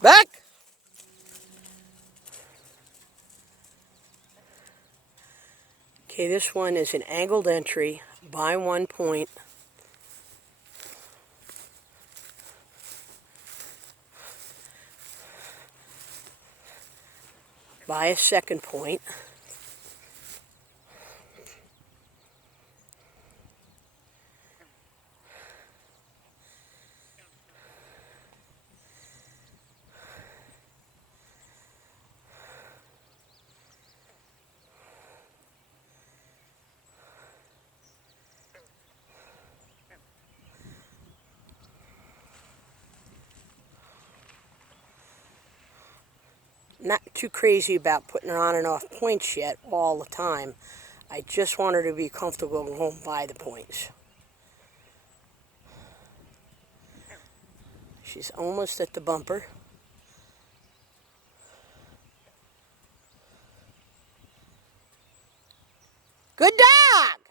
Back! Okay, this one is an angled entry by 1 point. By a 2nd point. Not too crazy about putting her on and off points yet all the time. I just want her to be comfortable going home by the points. She's almost at the bumper. Good dog!